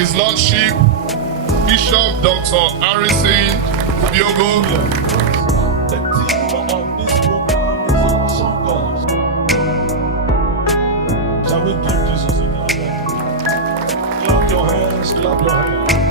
His Lordship, Bishop Dr. Harrison Obiogho. The theme of this program is awesome God. Shall we give Jesus a clap? Clap your hands, clap your hands.